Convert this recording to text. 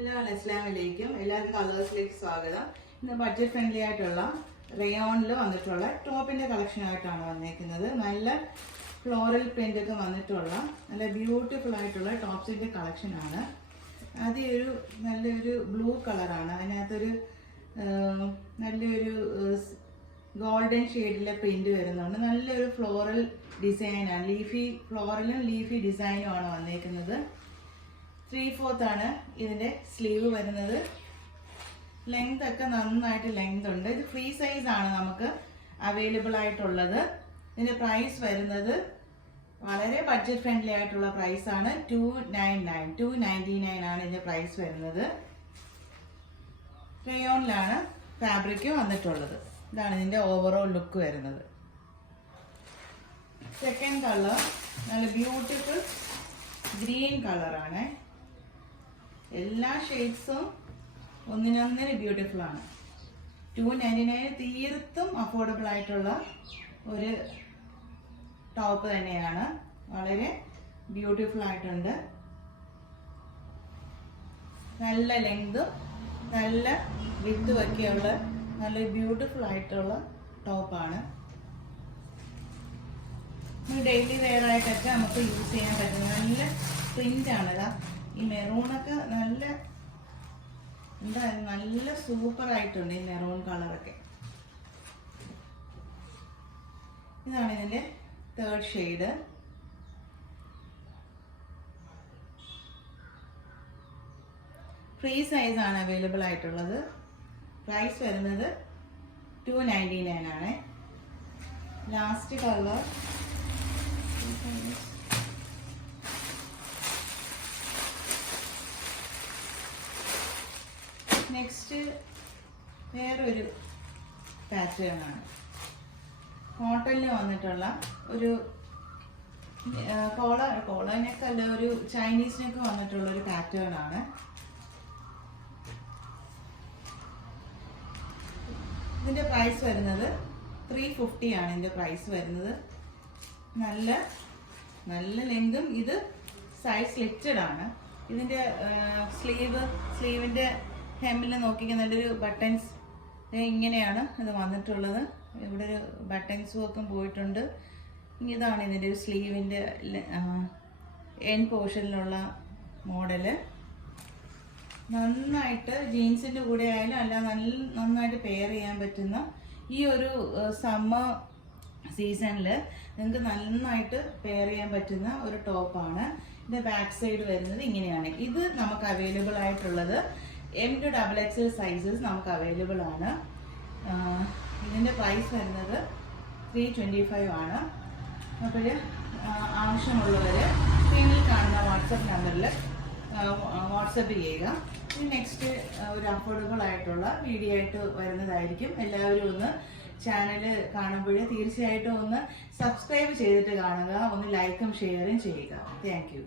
Hello അസ്സലാമലൈക്കും. എല്ലാവർക്കും കളേഴ്സിലേക്ക് സ്വാഗതം. ഇന്ന് ബഡ്ജറ്റ് ഫ്രണ്ട്ലി ആയിട്ടുള്ള റയോണിൽ വന്നിട്ടുള്ള ടോപ്പിൻ്റെ കളക്ഷനായിട്ടാണ് വന്നേക്കുന്നത്. നല്ല ഫ്ലോറൽ പ്രിൻ്റ് ഒക്കെ വന്നിട്ടുള്ള നല്ല ബ്യൂട്ടിഫുൾ ആയിട്ടുള്ള ടോപ്സിൻ്റെ കളക്ഷനാണ്. ആദ്യം നല്ലൊരു ബ്ലൂ കളറാണ്. അതിനകത്തൊരു നല്ലൊരു ഗോൾഡൻ ഷെയ്ഡിലെ പ്രിൻ്റ് വരുന്നുണ്ട്. നല്ലൊരു ഫ്ലോറൽ ഡിസൈനാണ്. ഫ്ലോറലും ലീഫി ഡിസൈനുമാണ് വന്നേക്കുന്നത്. 3/4 ആണ് ഇതിൻ്റെ സ്ലീവ് വരുന്നത്. ലെങ്ത് ഒക്കെ നന്നായിട്ട് ലെങ്ത് ഉണ്ട്. ഇത് ഫ്രീ സൈസ് ആണ് നമുക്ക് അവൈലബിൾ ആയിട്ടുള്ളത്. ഇതിൻ്റെ പ്രൈസ് വരുന്നത് വളരെ ബഡ്ജറ്റ് ഫ്രണ്ട്ലി ആയിട്ടുള്ള പ്രൈസാണ്. 299 ആണ് ഇതിൻ്റെ പ്രൈസ് വരുന്നത്. റയോണിലാണ് ഫാബ്രിക് വന്നിട്ടുള്ളത്. ഇതാണ് ഇതിൻ്റെ ഓവറോൾ ലുക്ക് വരുന്നത്. സെക്കൻഡ് കളർ നല്ല ബ്യൂട്ടിഫുൾ ഗ്രീൻ കളറാണ്. എല്ലാ ഷെയ്ഡ്സും ഒന്നിനൊന്നിന് ബ്യൂട്ടിഫുൾ ആണ്. 299 തീർത്തും അഫോർഡബിൾ ആയിട്ടുള്ള ഒരു ടോപ്പ് തന്നെയാണ്. വളരെ ബ്യൂട്ടിഫുൾ ആയിട്ടുണ്ട്. നല്ല ലെങ്തും നല്ല വിത്തും ഒക്കെയുള്ള നല്ല ബ്യൂട്ടിഫുൾ ആയിട്ടുള്ള ടോപ്പാണ്. ഡെയിലി വെയർ ആയിട്ടൊക്കെ നമുക്ക് യൂസ് ചെയ്യാൻ പറ്റുന്ന നല്ല പ്രിൻ്റാണ്. ഇതാ ഈ മെറൂണൊക്കെ നല്ല സൂപ്പർ ആയിട്ടുണ്ട്. ഈ മെറൂൺ കളറൊക്കെ. ഇതാണ് ഇതിൻ്റെ തേർഡ് ഷെയ്ഡ്. ഫ്രീ സൈസാണ് അവൈലബിൾ ആയിട്ടുള്ളത്. പ്രൈസ് വരുന്നത് 299 ആണ്. ലാസ്റ്റ് കളർ നെക്സ്റ്റ് വേറൊരു പാറ്റേൺ ആണ്. കോട്ടണിൽ വന്നിട്ടുള്ള ഒരു കോളനൊക്കെ അല്ല, ഒരു ചൈനീസിനൊക്കെ വന്നിട്ടുള്ള ഒരു പാറ്റേൺ ആണ്. ഇതിൻ്റെ പ്രൈസ് വരുന്നത് 350 ആണ്. ഇതിൻ്റെ പ്രൈസ് വരുന്നത്. നല്ല ലെങ്തും ഇത് സൈഡ് സ്ലിറ്റഡ് ആണ്. ഇതിൻ്റെ സ്ലീവിൻ്റെ ഹെമ്മിൽ നോക്കിക്കാൻ നല്ലൊരു ബട്ടൺസ് ഇങ്ങനെയാണ് ഇത് വന്നിട്ടുള്ളത്. ഇവിടെ ഒരു ബട്ടൺസ് വർക്കും പോയിട്ടുണ്ട്. ഇതാണ് ഇതിൻ്റെ ഒരു സ്ലീവിൻ്റെ എൻ പോർഷനിലുള്ള മോഡല്. നന്നായിട്ട് ജീൻസിൻ്റെ കൂടെ ആയാലും അല്ല നന്നായിട്ട് പെയർ ചെയ്യാൻ പറ്റുന്ന ഈ ഒരു സമ്മർ സീസണിൽ നിങ്ങൾക്ക് നന്നായിട്ട് പെയർ ചെയ്യാൻ പറ്റുന്ന ഒരു ടോപ്പാണ്. ഇതിൻ്റെ ബാക്ക് സൈഡ് വരുന്നത് ഇങ്ങനെയാണ്. ഇത് നമുക്ക് അവൈലബിൾ ആയിട്ടുള്ളത് M to XXL സൈസസ് നമുക്ക് അവൈലബിൾ ആണ്. ഇതിൻ്റെ പ്രൈസ് വരുന്നത് 325 ആണ്. അപ്പോൾ ആവശ്യമുള്ളവർ സ്ക്രീനിൽ കാണുന്ന വാട്സപ്പ് നമ്പറിൽ വാട്സപ്പ് ചെയ്യുക. നെക്സ്റ്റ് ഒരു അഫോർഡബിൾ ആയിട്ടുള്ള വീഡിയോ ആയിട്ട് വരുന്നതായിരിക്കും. എല്ലാവരും ഒന്ന് ചാനൽ കാണുമ്പോൾ തീർച്ചയായിട്ടും ഒന്ന് സബ്സ്ക്രൈബ് ചെയ്തിട്ട് കാണുക. ഒന്ന് ലൈക്കും ഷെയറും ചെയ്യുക. Thank you.